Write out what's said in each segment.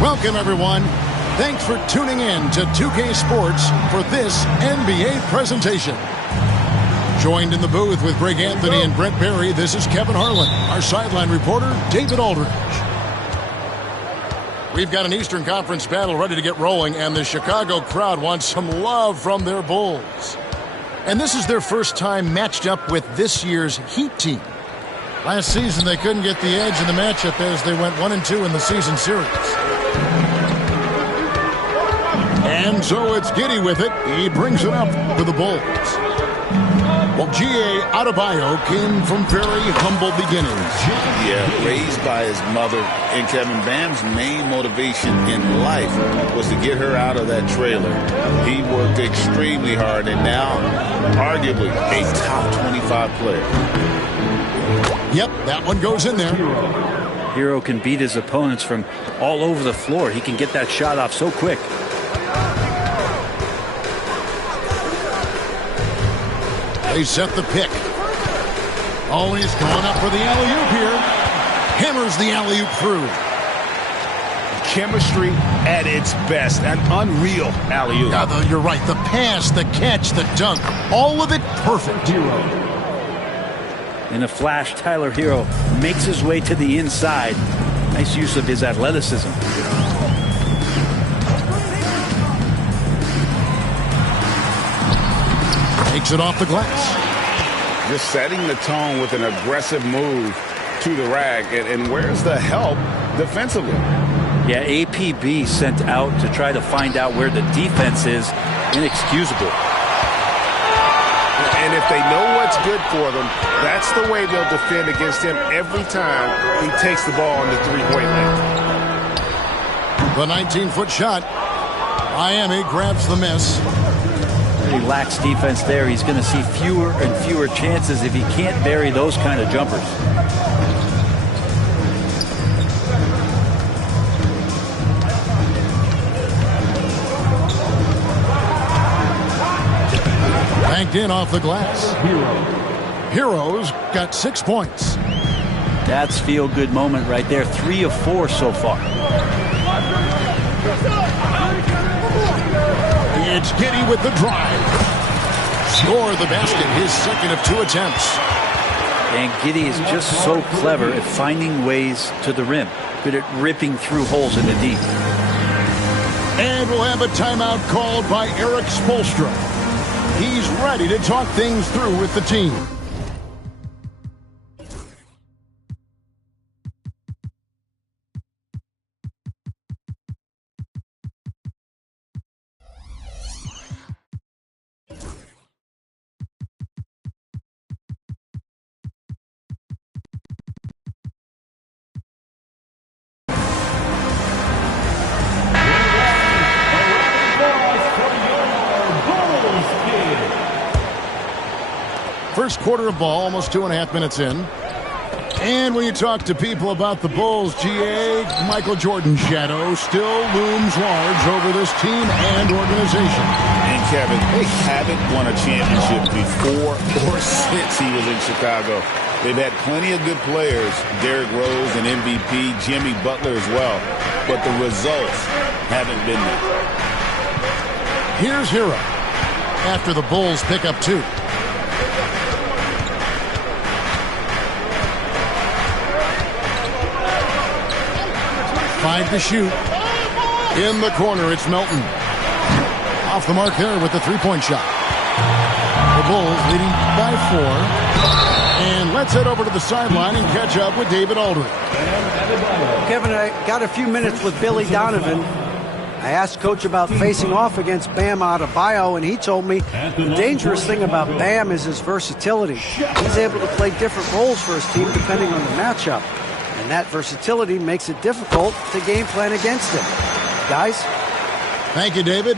Welcome, everyone. Thanks for tuning in to 2K Sports for this NBA presentation. Joined in the booth with Greg Anthony and Brent Barry, this is Kevin Harlan. Our sideline reporter, David Aldridge. We've got an Eastern Conference battle ready to get rolling, and the Chicago crowd wants some love from their Bulls. And this is their first time matched up with this year's Heat team. Last season, they couldn't get the edge in the matchup as they went 1-2 in the season series. And so it's Giddey with it. He brings it up for the Bulls. Well, G.A. Adebayo came from very humble beginnings. Yeah, raised by his mother. And Kevin, Bam's main motivation in life was to get her out of that trailer. He worked extremely hard and now arguably a top 25 player. Yep, that one goes in there. Hero can beat his opponents from all over the floor. He can get that shot off so quick. They set the pick. Always going up for the alley-oop here. Hammers the alley-oop through. Chemistry at its best. An unreal alley-oop. Yeah, you're right. The pass, the catch, the dunk. All of it perfect. In a flash, Tyler Hero makes his way to the inside. Nice use of his athleticism. Takes it off the glass. Just setting the tone with an aggressive move to the rack. And where's the help defensively? Yeah, APB sent out to try to find out where the defense is. Inexcusable. And if they know what's good for them, that's the way they'll defend against him every time he takes the ball on the three-point line. The 19-foot shot. Miami grabs the miss. He lacks defense there. He's going to see fewer and fewer chances if he can't bury those kind of jumpers. Banked in off the glass. Hero's got 6 points. That's feel-good moment right there. 3 of 4 so far. It's Giddey with the drive. Score the basket, his second of 2 attempts. And Giddey is just so clever at finding ways to the rim. Good at ripping through holes in the deep. And we'll have a timeout called by Erik Spoelstra. He's ready to talk things through with the team. First quarter of ball, almost 2.5 minutes in. And when you talk to people about the Bulls, GA, Michael Jordan's shadow still looms large over this team and organization. And Kevin, they haven't won a championship before or since he was in Chicago. They've had plenty of good players, Derrick Rose and MVP, Jimmy Butler as well, but the results haven't been there. Here's Hero after the Bulls pick up 2. Five to shoot. In the corner, it's Melton. Off the mark there with the three-point shot. The Bulls leading by 4. And let's head over to the sideline and catch up with David Aldridge. Kevin, I got a few minutes with Billy Donovan. I asked Coach about facing off against Bam Adebayo, and he told me the dangerous thing about Bam is his versatility. He's able to play different roles for his team depending on the matchup. And that versatility makes it difficult to game plan against him. Guys? Thank you, David.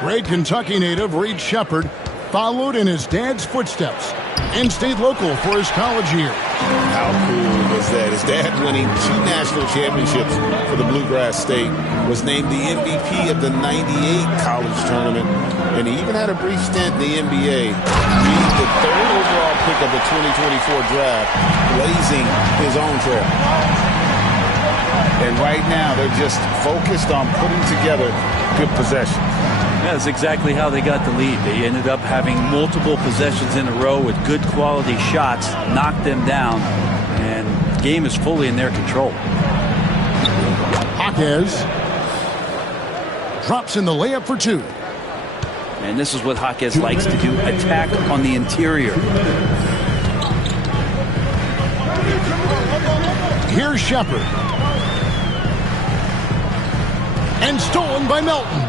Great Kentucky native Reed Sheppard followed in his dad's footsteps and stayed local for his college year. How cool was that? His dad winning 2 national championships for the Bluegrass State, was named the MVP of the '98 college tournament, and he even had a brief stint in the NBA. He's the 3rd overall pick of the 2024 draft, blazing his own trail. And right now, they're just focused on putting together good possessions. That's exactly how they got the lead. They ended up having multiple possessions in a row with good quality shots, knocked them down, and the game is fully in their control. Jaquez drops in the layup for 2. And this is what Jaquez likes to do, attack on the interior. Here's Shepard. And stolen by Melton.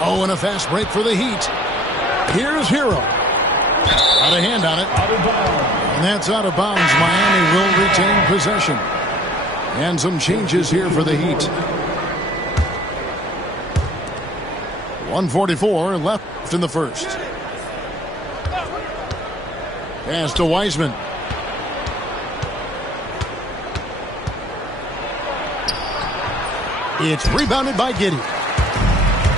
Oh, and a fast break for the Heat. Here's Hero. Got a hand on it. And that's out of bounds. Miami will retain possession. And some changes here for the Heat. 1:44 left in the first. Pass to Wiseman. It's rebounded by Giddey.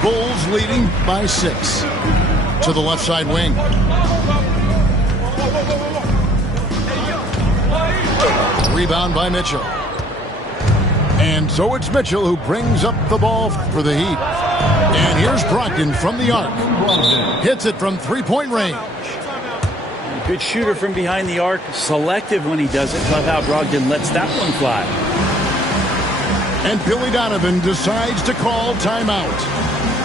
Bulls leading by 6. To the left side wing. Rebound by Mitchell. And so it's Mitchell who brings up the ball for the Heat. And here's Brogdon from the arc. Hits it from three-point range. Good shooter from behind the arc. Selective when he does it. Love how Brogdon lets that one fly. And Billy Donovan decides to call timeout.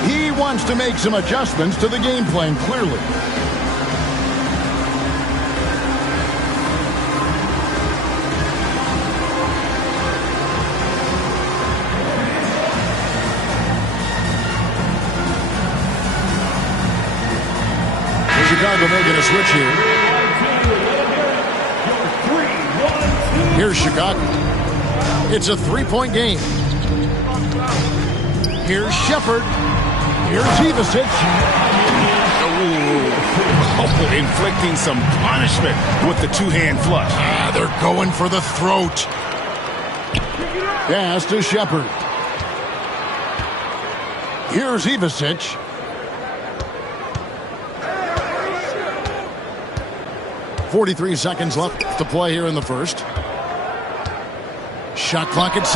He wants to make some adjustments to the game plan, clearly. Chicago making a switch here. Here's Chicago. It's a 3-point game. Here's Shepard. Here's Ivisic. Oh, inflicting some punishment with the two-hand flush. They're going for the throat. Pass to Shepard. Here's Ivisic. .43 seconds left to play here in the first. Shot clock at 6.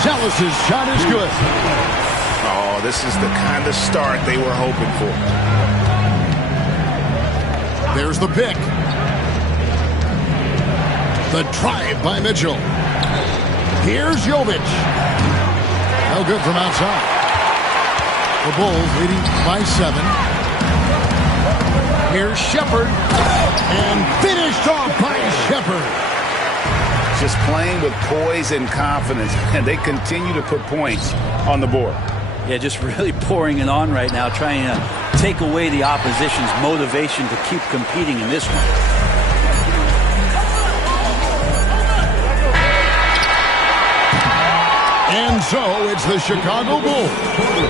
Salas's shot is good. Oh, this is the kind of start they were hoping for. There's the pick. The drive by Mitchell. Here's Jovic. No good from outside. The Bulls leading by 7. Here's Shepard, and finished off by Shepard. Just playing with poise and confidence, and they continue to put points on the board. Yeah, just really pouring it on right now, trying to take away the opposition's motivation to keep competing in this one. And so it's the Chicago Bulls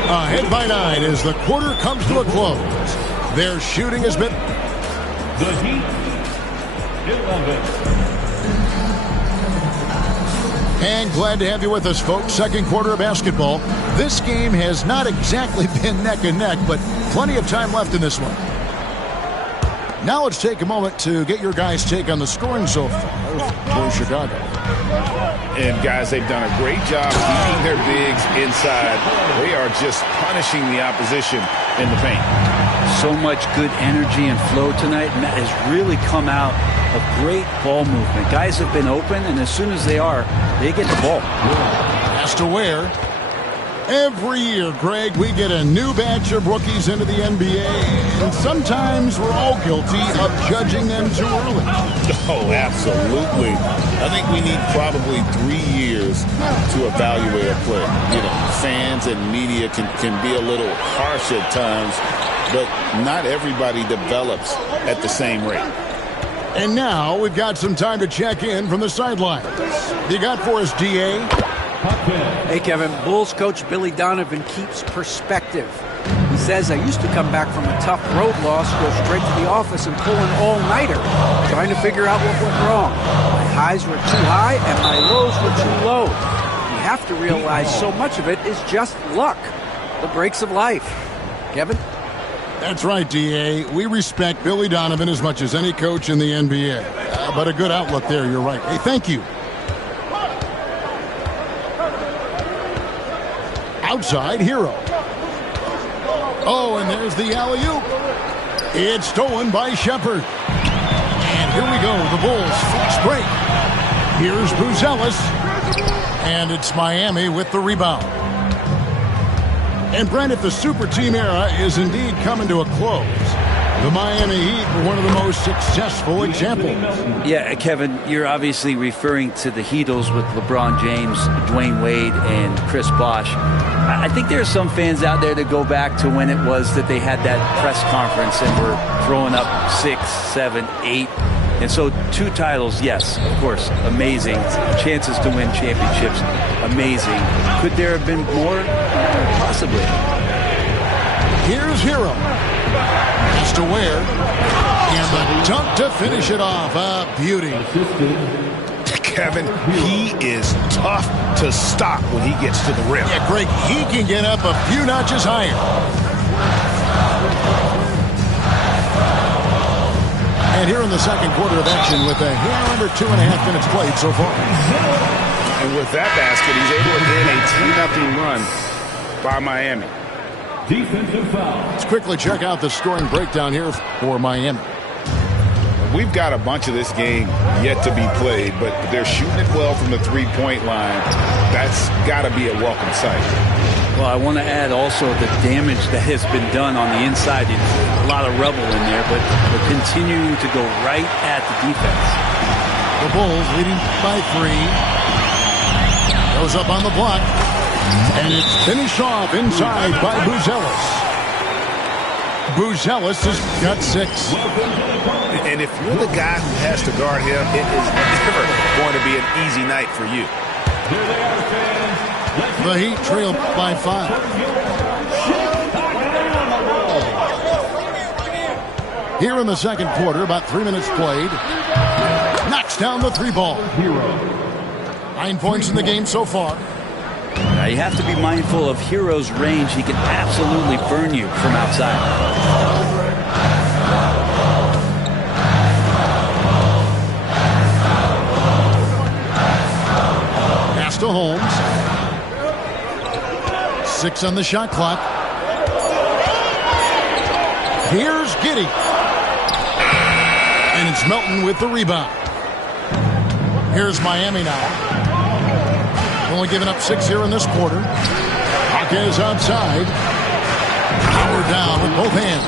ahead by 9 as the quarter comes to a close. Their shooting has been... The Heat, 11. And glad to have you with us, folks. Second quarter of basketball. This game has not exactly been neck and neck, but plenty of time left in this one. Now let's take a moment to get your guys' take on the scoring so far for Chicago. And, guys, they've done a great job keeping their bigs inside. They are just punishing the opposition in the paint. So much good energy and flow tonight. Matt has really come out of great ball movement. Guys have been open, and as soon as they are, they get the ball. Has to wear. Every year, Greg, we get a new batch of rookies into the NBA, and sometimes we're all guilty of judging them too early. Oh, absolutely. I think we need probably 3 years to evaluate a player. You know, fans and media can be a little harsh at times, but not everybody develops at the same rate. And now we've got some time to check in from the sidelines. You got for us, D.A.? Hey, Kevin. Bulls coach Billy Donovan keeps perspective. He says, I used to come back from a tough road loss, go straight to the office and pull an all-nighter, trying to figure out what went wrong. My highs were too high and my lows were too low. You have to realize so much of it is just luck, the breaks of life. Kevin? That's right, D.A. We respect Billy Donovan as much as any coach in the NBA. But a good outlook there, you're right. Hey, thank you. Outside, Hero. Oh, and there's the alley-oop. It's stolen by Shepard. And here we go, the Bulls fast break. Here's Buzelis. And it's Miami with the rebound. And Brent, if the super team era is indeed coming to a close, the Miami Heat were one of the most successful examples. Yeah, Kevin, you're obviously referring to the Heatles with LeBron James, Dwayne Wade, and Chris Bosh. I think there are some fans out there that go back to when it was that they had that press conference and were throwing up 6, 7, 8. And so 2 titles, yes, of course, amazing. Chances to win championships, amazing. Could there have been more? Possibly. Here's Hero. Just to wear. And the dunk to finish it off. A beauty. Kevin, he is tough to stop when he gets to the rim. Yeah, Greg, he can get up a few notches higher. And here in the second quarter of action with a hair under 2.5 minutes played so far. And with that basket, he's able to end a 2-0 run by Miami. Defensive foul. Let's quickly check out the scoring breakdown here for Miami. We've got a bunch of this game yet to be played, but they're shooting it well from the three-point line. That's got to be a welcome sight. Well, I want to add also the damage that has been done on the inside. A lot of rubble in there, but they're continuing to go right at the defense. The Bulls leading by 3. Goes up on the block. And it's finished off inside by Buzelis. Buzelis has got 6. And if you're the guy who has to guard him, it is never going to be an easy night for you. The Heat trail by 5. Here in the second quarter, about 3 minutes played. Knocks down the 3-ball. 9 points in the game so far. You have to be mindful of Hero's range. He can absolutely burn you from outside. Pass to Holmes. 6 on the shot clock. Here's Giddey. And it's Melton with the rebound. Here's Miami now. Only giving up 6 here in this quarter. Hawkins outside. Power down with both hands.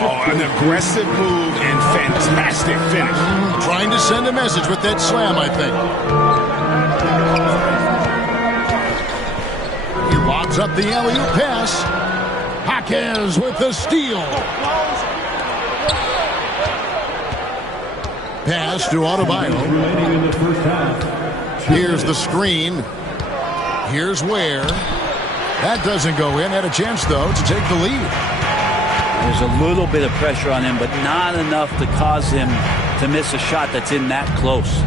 Oh, an aggressive move and fantastic finish. Trying to send a message with that slam, I think. He lobs up the alley-oop pass. Hawkins with the steal. Pass to Adebayo. Remaining in the first half. Here's the screen. Here's Ware. That doesn't go in. Had a chance, though, to take the lead. There's a little bit of pressure on him, but not enough to cause him to miss a shot that's in that close.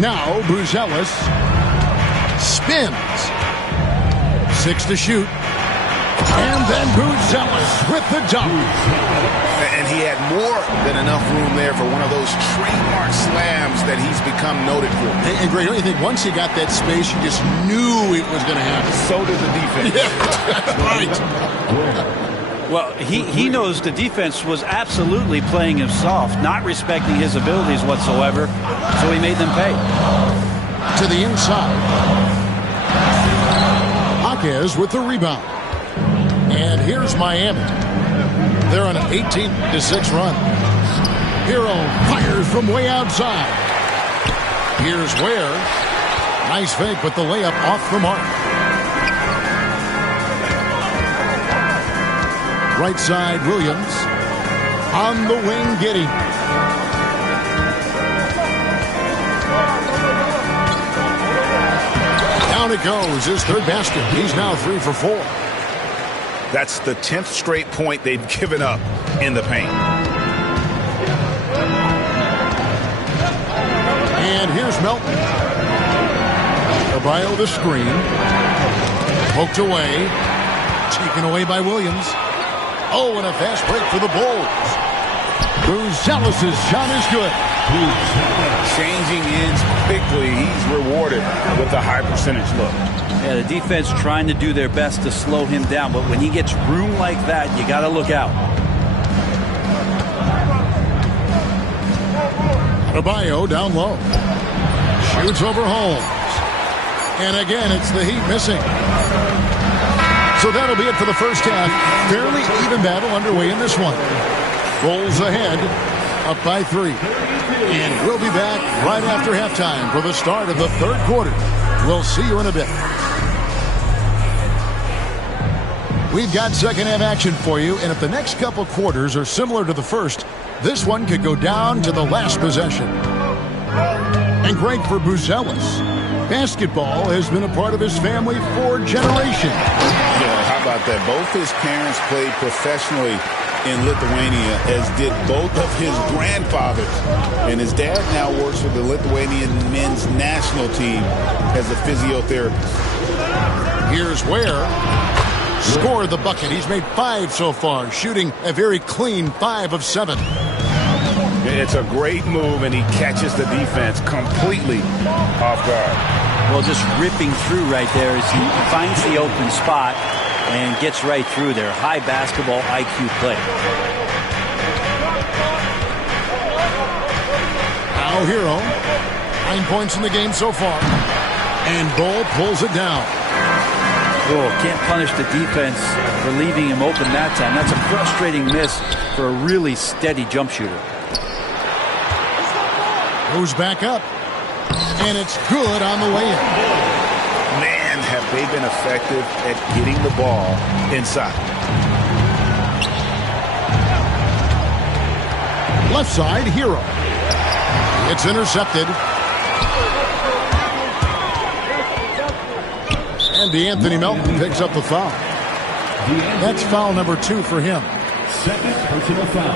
Now Buzelis spins. 6 to shoot. And then Buzelis with the dunk. And he had more than enough room there for one of those trademark slams that he's become noted for. And Greg, don't you think once he got that space, you just knew it was going to happen? So did the defense. Yeah, right. Well, he knows the defense was absolutely playing him soft, not respecting his abilities whatsoever, so he made them pay. To the inside. Hawkins with the rebound. And here's Miami. They're on an 18-6 run. Hero fires from way outside. Here's Ware. Nice fake with the layup off the mark. Right side, Williams. On the wing, Giddey. Down it goes. His 3rd basket. He's now 3 for 4. That's the 10th straight point they've given up in the paint. And here's Melton. Adebayo the screen. Poked away. Taken away by Williams. Oh, and a fast break for the Bulls. Buzelis' shot is good. Changing ends quickly. He's rewarded with a high percentage look. Yeah, the defense trying to do their best to slow him down, but when he gets room like that, you got to look out. Adebayo down low. Shoots over Holmes. And again, it's the Heat missing. So that'll be it for the first half. Fairly even battle underway in this one. Bulls ahead, up by 3. And we'll be back right after halftime for the start of the third quarter. We'll see you in a bit. We've got second half action for you, and if the next couple quarters are similar to the first, this one could go down to the last possession. And great for Buzelis. Basketball has been a part of his family for generations. Yeah, how about that? Both his parents played professionally in Lithuania, as did both of his grandfathers. And his dad now works for the Lithuanian men's national team as a physiotherapist. Here's Ware. Scored the bucket. He's made 5 so far, shooting a very clean 5 of 7. It's a great move, and he catches the defense completely off guard. Well, just ripping through right there as he finds the open spot and gets right through there. High basketball IQ play. Now Hero. 9 points in the game so far. And Bull pulls it down. Oh, can't punish the defense for leaving him open that time. That's a frustrating miss for a really steady jump shooter. Goes back up. And it's good on the way in. Man, have they been effective at getting the ball inside. Left side, Hero. It's intercepted. And DeAnthony Melton picks up the foul. That's foul number 2 for him. Second personal foul.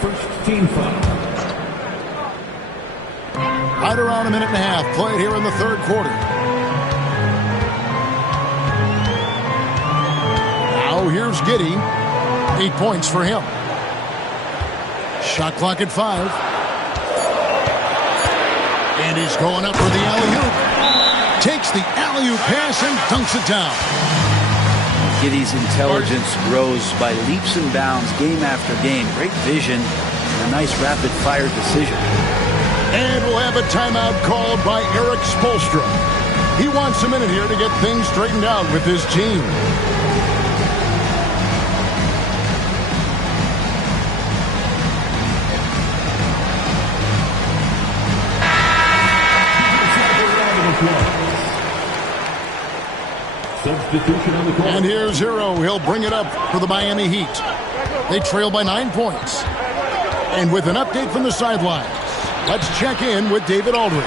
First team foul. Right around a minute and a half played here in the third quarter. Now here's Giddey. 8 points for him. Shot clock at 5. And he's going up for the alley-oop. Takes the alley-oop pass and dunks it down. Giddey's intelligence grows by leaps and bounds game after game. Great vision and a nice rapid-fire decision. And we'll have a timeout called by Eric Spoelstra. He wants a minute here to get things straightened out with his team. Substitution on the court. And here's Hero. He'll bring it up for the Miami Heat. They trail by 9 points. And with an update from the sidelines, let's check in with David Aldridge.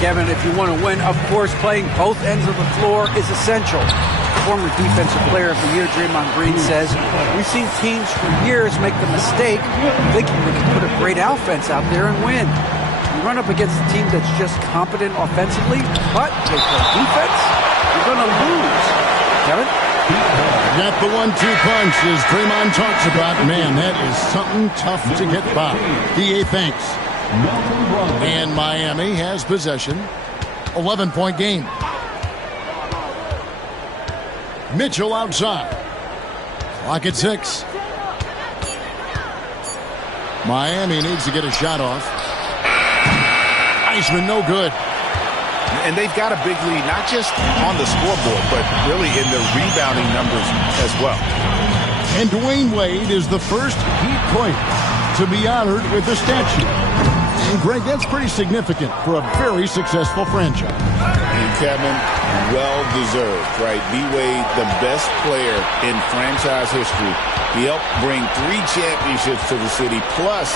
Kevin, if you want to win, of course, playing both ends of the floor is essential. Former Defensive Player of the Year Draymond Green says, we've seen teams for years make the mistake thinking they can put a great offense out there and win. You run up against a team that's just competent offensively, but they play defense, you're going to lose. Kevin? Got the 1-2 punch as Draymond talks about. Man, that is something tough to get by. DA thanks. And Miami has possession. 11-point game. Mitchell outside. Clock at 6. Miami needs to get a shot off. Iceman no good. And they've got a big lead, not just on the scoreboard, but really in the rebounding numbers as well. And Dwayne Wade is the first Heat player to be honored with a statue. And Greg, that's pretty significant for a very successful franchise. And Kevin, well-deserved, right? B-Wade, the best player in franchise history. He helped bring 3 championships to the city, plus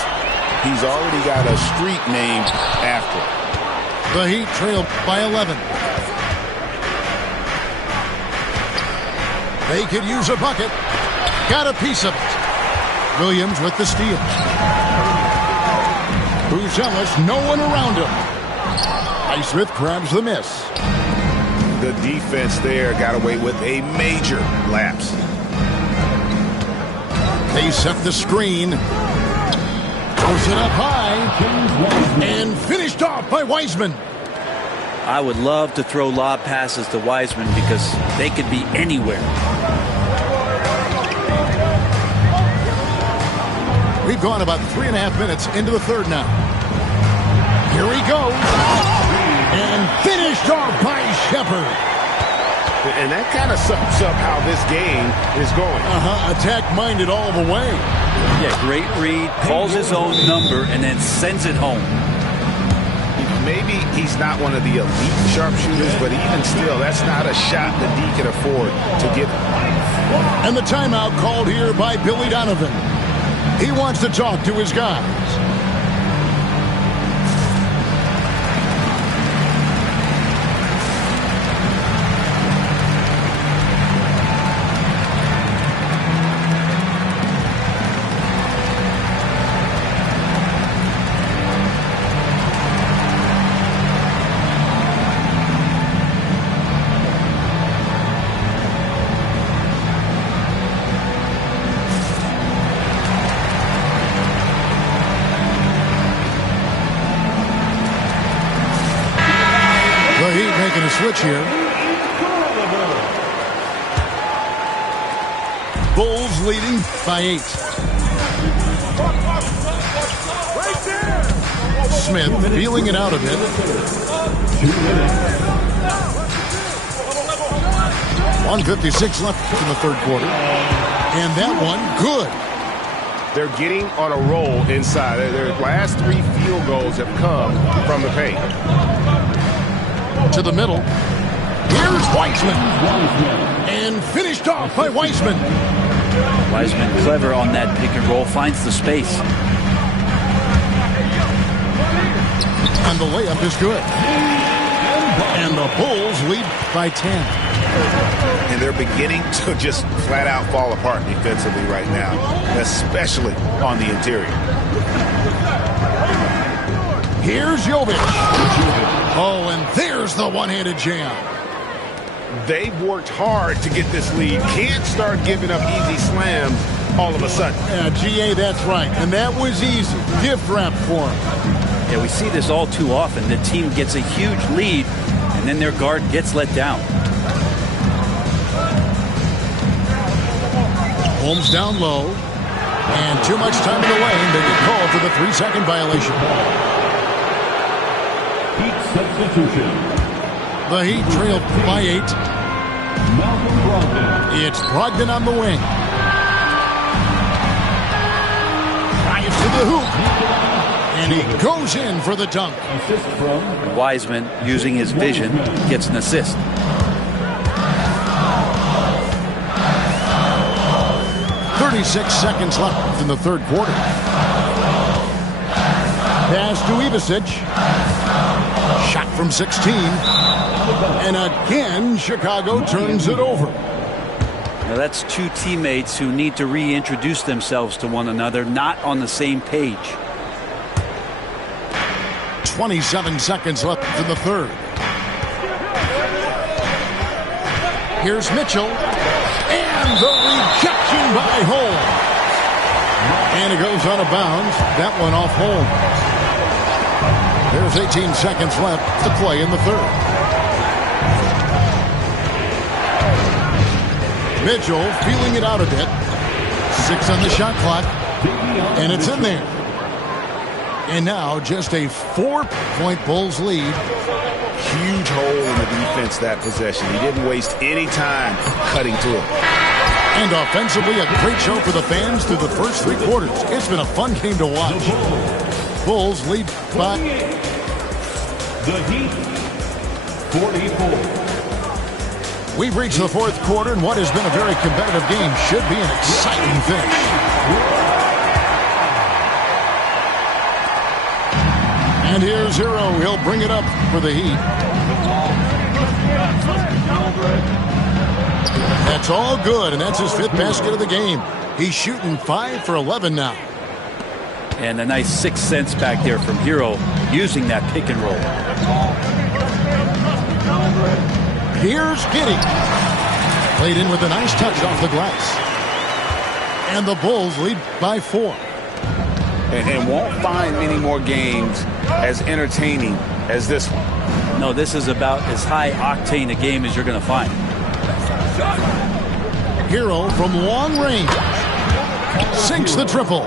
he's already got a street named after him. The Heat trail by 11. They could use a bucket. Got a piece of it. Williams with the steal. Buzelis, no one around him. Highsmith grabs the miss. The defense there got away with a major lapse. They set the screen. Throws it up high and finished off by Wiseman. I would love to throw lob passes to Wiseman because they could be anywhere. We've gone about 3.5 minutes into the third now. Here he goes. And finished off by Shepherd. And that kind of sums up how this game is going. Attack-minded all the way. Yeah, great read, calls his own number, and then sends it home. Maybe he's not one of the elite sharpshooters, but even still, that's not a shot that he can afford to get. And the timeout called here by Billy Donovan. He wants to talk to his guys. A switch here. Bulls leading by 8. Smith feeling it out a bit. 1:56 left in the third quarter. And that one, good. They're getting on a roll inside. Their last 3 field goals have come from the paint. To the middle. Here's Wiseman. And finished off by Wiseman. Wiseman clever on that pick and roll, finds the space. And the layup is good. And the Bulls lead by 10. And they're beginning to just flat out fall apart defensively right now, especially on the interior. Here's Jovic. Oh, and there's the one-handed jam. They've worked hard to get this lead. Can't start giving up easy slams all of a sudden. Yeah, GA, that's right. And that was easy. Gift wrap for him. Yeah, we see this all too often. The team gets a huge lead, and then their guard gets let down. Holmes down low. And too much time in the lane. They get called for the 3-second violation. Heat substitution. The Heat trail by 8. Malcolm Brogdon. It's Brogdon on the wing. Drives to the hoop. And he goes in for the dunk. Assist from Wiseman, using his vision, gets an assist. .36 seconds left in the third quarter. Pass to Ivisic. Shot from 16. And again, Chicago turns it over. Now that's two teammates who need to reintroduce themselves to one another, not on the same page. 27 seconds left in the third. Here's Mitchell. And the rejection by Holmes. And it goes out of bounds. That one off Holmes. There's 18 seconds left to play in the third. Mitchell feeling it out a bit. 6 on the shot clock. And it's in there. And now just a 4-point Bulls lead. Huge hole in the defense that possession. He didn't waste any time cutting to it. And offensively, a great show for the fans through the first 3 quarters. It's been a fun game to watch. Bulls lead by... the Heat, 44. We've reached the fourth quarter, and what has been a very competitive game should be an exciting finish. And here's Hero. He'll bring it up for the Heat. That's all good, and that's his 5th basket of the game. He's shooting 5 for 11 now. And a nice 6 cents back there from Hero, using that pick and roll. Here's Giddey. Played in with a nice touch off the glass. And the Bulls lead by 4. and won't find many more games as entertaining as this one. No, this is about as high octane a game as you're going to find. Hero from long range sinks the triple.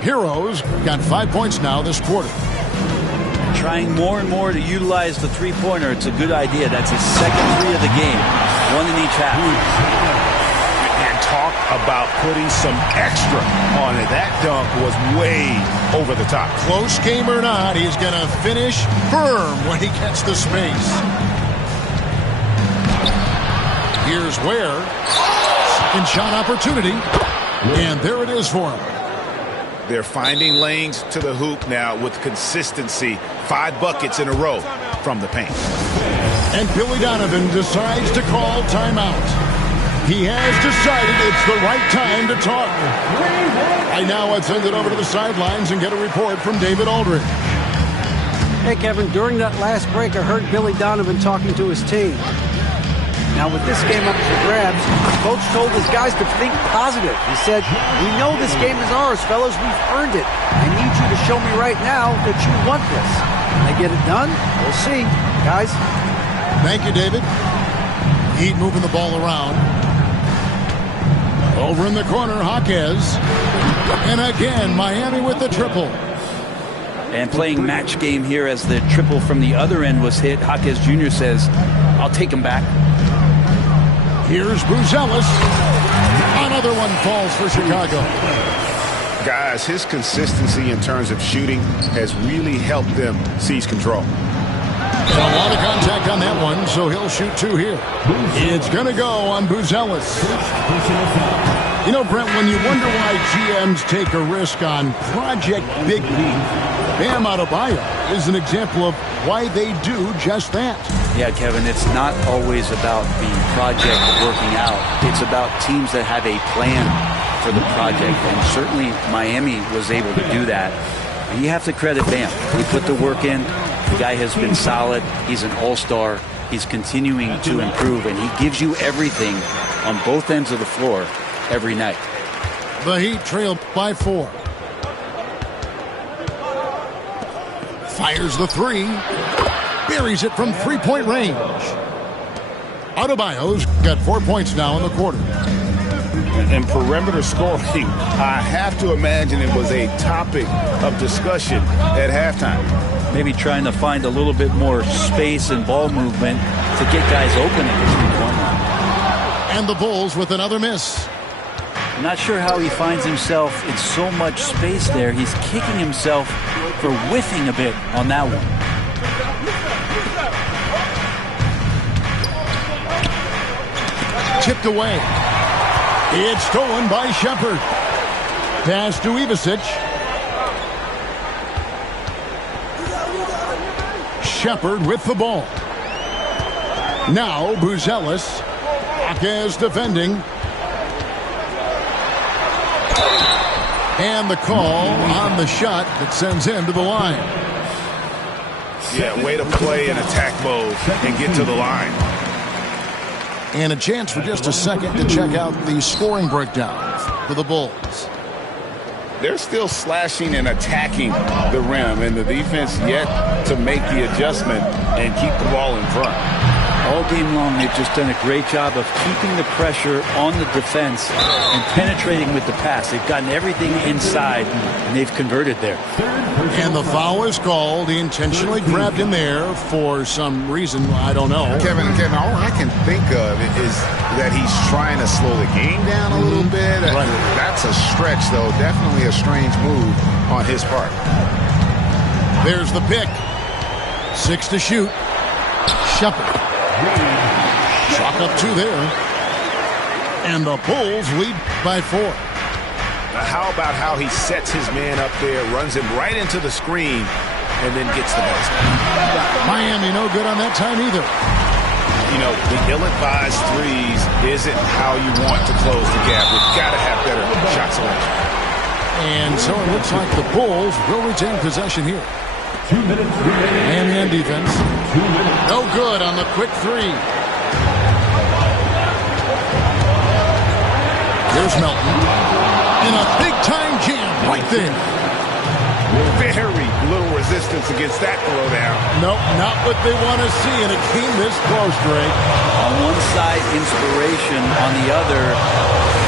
Hero's got 5 points now this quarter. Trying more and more to utilize the three-pointer. It's a good idea. That's his second three of the game. One in each half. And talk about putting some extra on it. That dunk was way over the top. Close game or not, he's going to finish firm when he gets the space. Here's Ware. Second shot opportunity. And there it is for him. They're finding lanes to the hoop now with consistency. 5 buckets in a row from the paint. And Billy Donovan decides to call timeout. He has decided it's the right time to talk. Right now, let's send it over to the sidelines and get a report from David Aldridge. Hey, Kevin, during that last break, I heard Billy Donovan talking to his team. Now, with this game up for grabs, Coach told his guys to think positive. He said, "We know this game is ours, fellas. We've earned it. I need you to show me right now that you want this." Can they get it done? We'll see. Guys. Thank you, David. Heat moving the ball around. Over in the corner, Jaquez. And again, Miami with the triple. And playing match game here as the triple from the other end was hit. Jaquez Jr. says, "I'll take him back." Here's Buzelis. Another one falls for Chicago. Guys, his consistency in terms of shooting has really helped them seize control. And a lot of contact on that one, so he'll shoot 2 here. It's going to go on Buzelis. You know, Brent, when you wonder why GMs take a risk on Project Big League, Bam Adebayo is an example of why they do just that. Yeah, Kevin, it's not always about the project working out. It's about teams that have a plan for the project, and certainly Miami was able to do that. And you have to credit Bam. He put the work in. The guy has been solid. He's an all-star. He's continuing to improve, and he gives you everything on both ends of the floor every night. The Heat trail by 4. Fires the 3. Buries it from 3-point range. Adebayo's got 4 points now in the quarter. And perimeter scoring, I have to imagine it was a topic of discussion at halftime. Maybe trying to find a little bit more space and ball movement to get guys open at the three-point line. And the Bulls with another miss. I'm not sure how he finds himself in so much space there. He's kicking himself for whiffing a bit on that one. Tipped away. It's stolen by Shepard. Pass to Ivicic. Shepard with the ball. Now Buzelis. Jaquez defending. And the call on the shot that sends him to the line. Yeah, way to play in attack mode and get to the line. And a chance for just a second to check out the scoring breakdown for the Bulls. They're still slashing and attacking the rim, and the defense yet to make the adjustment and keep the ball in front. All game long, they've just done a great job of keeping the pressure on the defense and penetrating with the pass. They've gotten everything inside, and they've converted there. And the foul is called. He intentionally grabbed him there for some reason. I don't know. Kevin, all I can think of is that he's trying to slow the game down a little bit. Right. That's a stretch, though. Definitely a strange move on his part. There's the pick. 6 to shoot. Shepard. Chalk up 2 there. And the Bulls lead by 4. How about how he sets his man up there, runs him right into the screen, and then gets the basket. Miami no good on that time either. You know, the ill-advised threes isn't how you want to close the gap. We've got to have better shot selection. And so it looks like the Bulls will retain possession here. 2 minutes remaining. Man-to-man defense. 2 minutes. No good on the quick 3. Here's Melton. And a big-time jam Right there. Very little resistance against that throwdown. Nope, not what they want to see in a game this close, Drake. On one side, inspiration. On the other,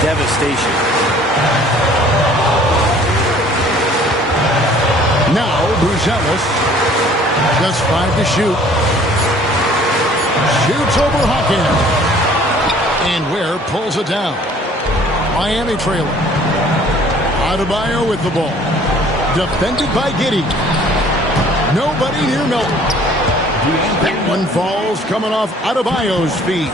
devastation. Now, Buzelis. Just 5 to shoot. Shoots over Hawkins. And Ware pulls it down. Miami trailing. Adebayo with the ball. Defended by Giddey. Nobody near Milton. That one falls coming off Adebayo's feet.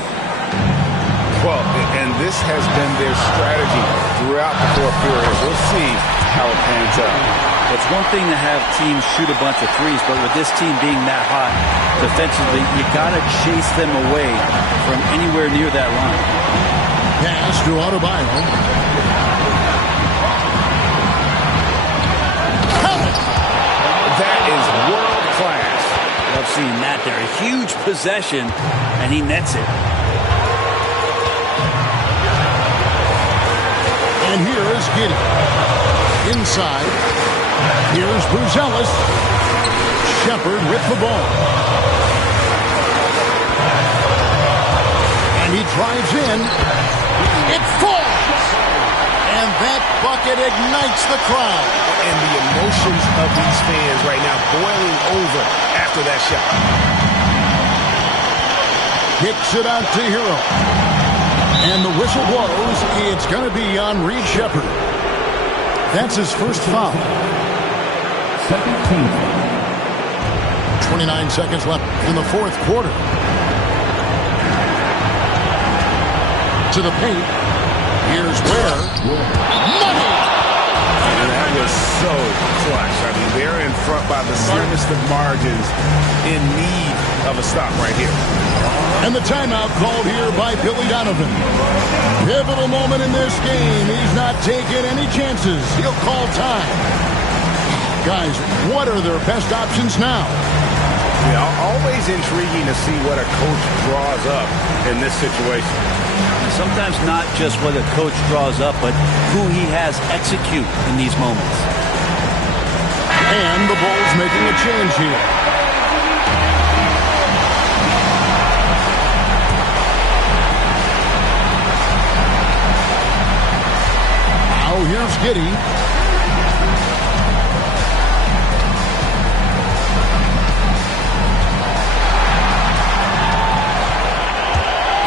Well, and this has been their strategy throughout the fourth period. We'll see how it pans out. It's one thing to have teams shoot a bunch of threes, but with this team being that hot defensively, you got to chase them away from anywhere near that line. Pass to Adebayo. That is world class. Love seeing that there. A huge possession, and he nets it. And here is Giddey. Inside. Here's Buzelis. Shepard with the ball. And he drives in. It falls! And that bucket ignites the crowd. And the emotions of these fans right now boiling over after that shot. Kicks it out to Hero. And the whistle blows. It's going to be on Reed Shepard. That's his first foul. 29 seconds left in the fourth quarter. To the paint. Here's Ware. Money! And that was so clutch. I mean, they're in front by the slimmest of margins, in need of a stop right here. And the timeout called here by Billy Donovan. Pivotal moment in this game. He's not taking any chances. He'll call time. Guys, what are their best options now? Yeah, always intriguing to see what a coach draws up in this situation. Sometimes not just what a coach draws up, but who he has execute in these moments. And the Bulls making a change here. Now here's Giddey.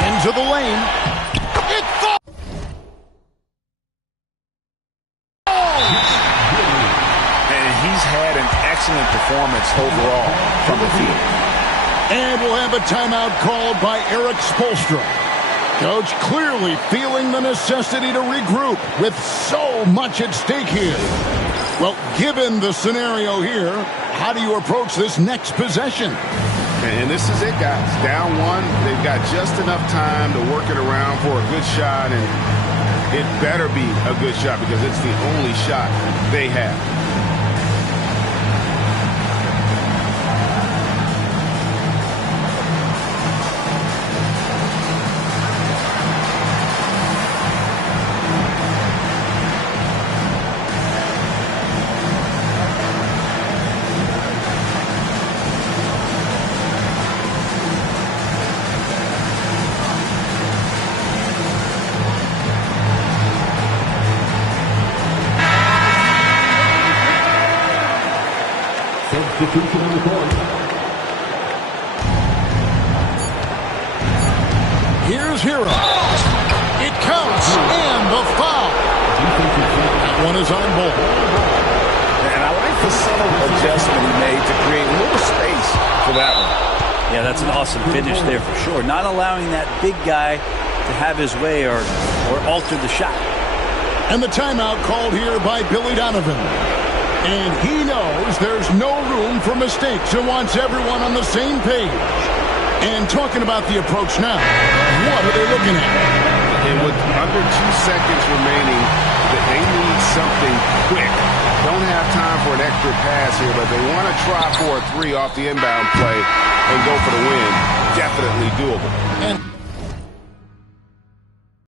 Into the lane. It falls! And he's had an excellent performance overall from the field. And we'll have a timeout called by Eric Spoelstra. Coach clearly feeling the necessity to regroup with so much at stake here. Well, given the scenario here, how do you approach this next possession? And this is it, guys. Down one, they've got just enough time to work it around for a good shot, and it better be a good shot because it's the only shot they have. Substitution on the court. Here's Hero. It counts, and the foul. That one is on ball. And I like the subtle adjustment he made to create a little space for that one. Yeah, that's an awesome finish there for sure. Not allowing that big guy to have his way or alter the shot. And the timeout called here by Billy Donovan. And he knows there's no room for mistakes and wants everyone on the same page. And talking about the approach now, what are they looking at? And with under 2 seconds remaining, that they need something quick. Don't have time for an extra pass here, but they want to try for a three off the inbound play and go for the win. Definitely doable. And